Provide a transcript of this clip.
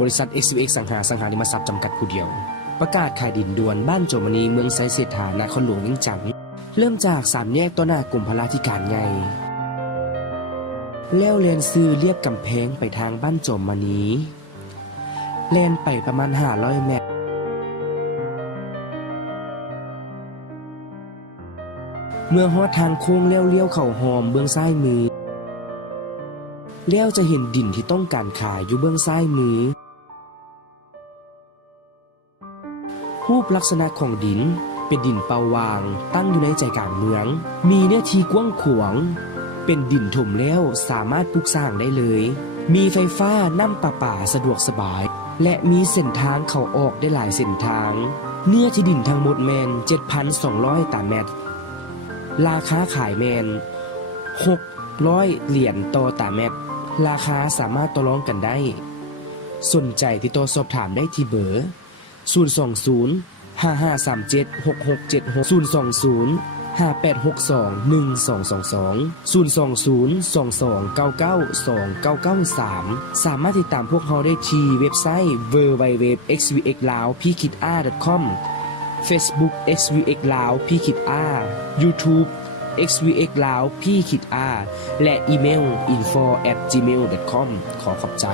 บริษัท XVX สังหาริมทรัพย์จำกัดผู้เดียวประกาศขายดินด่วนบ้านโจมณีเมืองไซเศรษฐานครหลวงเวียงจันทน์เริ่มจาก3แยกต่อหน้ากรมพระราธิการใหญ่แล้วแล่นซื้อเลียบกำแพงไปทางบ้านโจมณีแล่นไปประมาณ500เมตรเมื่อฮอดทางโค้งเลี้ยวเข้าหอมเบื้องซ้ายมือแล้วจะเห็นดินที่ต้องการขายอยู่เบื้องซ้ายมือรูปลักษณะของดินเป็นดินเปาวางตั้งอยู่ในใจกลางเมืองมีเนื้อที่กว้างขวางเป็นดินถมแล้วสามารถปลูกสร้างได้เลยมีไฟฟ้าน้ำประปาสะดวกสบายและมีเส้นทางเข้าออกได้หลายเส้นทางเนื้อที่ดินทั้งหมดแมน 7,200 ตารางเมตรราคาขายแมน600 เหรียญต่อตารางเมตรราคาสามารถต่อรองกันได้สนใจติดต่อสอบถามได้ที่เบอร์020 5537 6676 020-5862-1222 020-2299-2993 สามารถติดตามพวกเขาได้ที่เว็บไซต์ www.xvxlao.pkitr.com Facebook XVX Lao PKitR YouTube XVX Lao PKitR และอีเมล info@gmail.com ขอขอบใจ